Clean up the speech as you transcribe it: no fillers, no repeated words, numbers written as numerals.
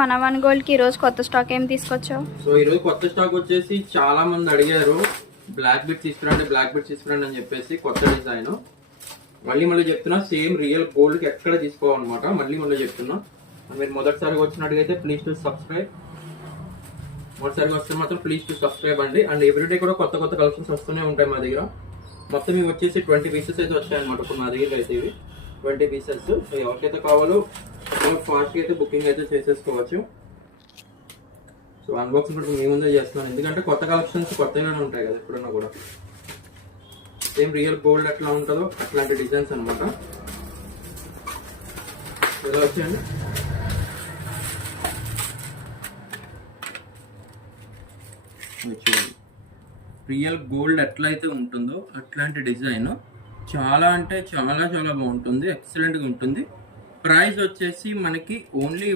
మన one gold కి ఈ రోజు కొత్త స్టాక్ ఏం తీసుకొచ్చావు? సో ఈ రోజు కొత్త స్టాక్ వచ్చేసి చాలా మంది అడిగారు బ్లాక్ బిట్ తీసుకురండి అని చెప్పేసి కొత్త డిజైన్. మళ్ళీ చెప్తున్నా, సేమ్ రియల్ గోల్డ్ కి ఎక్కడ తీసుకోవాలన్నమాట. మళ్ళీ చెప్తున్నా, మీరు మొదటిసారిగా వచ్చినట్టుగైతే ప్లీజ్ టు సబ్స్క్రైబ్. మొదటిసారిగా వస్తే మాత్రం ప్లీజ్ టు సబ్స్క్రైబ్ అండి. అండ్ ఎవ్రీడే కూడా కొత్త కలెక్షన్స్ వస్తూనే ఉంటాయి మా దగ్గర. మొత్తం ఇవి వచ్చేసి 20 పీసెస్ అయితే వచ్చాయన్నమాట. ఇప్పుడు మా దగ్గర అయితే ఇవి 20 పీసెస్. సో ఎవరికైతే కావాలో ఫాస్ట్గా అయితే బుకింగ్ అయితే చేసేసుకోవచ్చు. సో అన్బాక్సింగ్ కూడా మీ ముందే చేస్తున్నాను, ఎందుకంటే కొత్త కలెక్షన్స్ కొత్తగానే ఉంటాయి కదా ఎప్పుడన్నా కూడా. సేమ్ రియల్ గోల్డ్ ఎట్లా ఉంటుందో అట్లాంటి డిజైన్స్ అనమాట. ఎలా వచ్చాయండి? రియల్ గోల్డ్ ఎట్లయితే ఉంటుందో అట్లాంటి డిజైన్. చాలా అంటే చాలా బాగుంటుంది, ఎక్సలెంట్గా ఉంటుంది. ప్రైస్ వచ్చేసి మనకి ఓన్లీ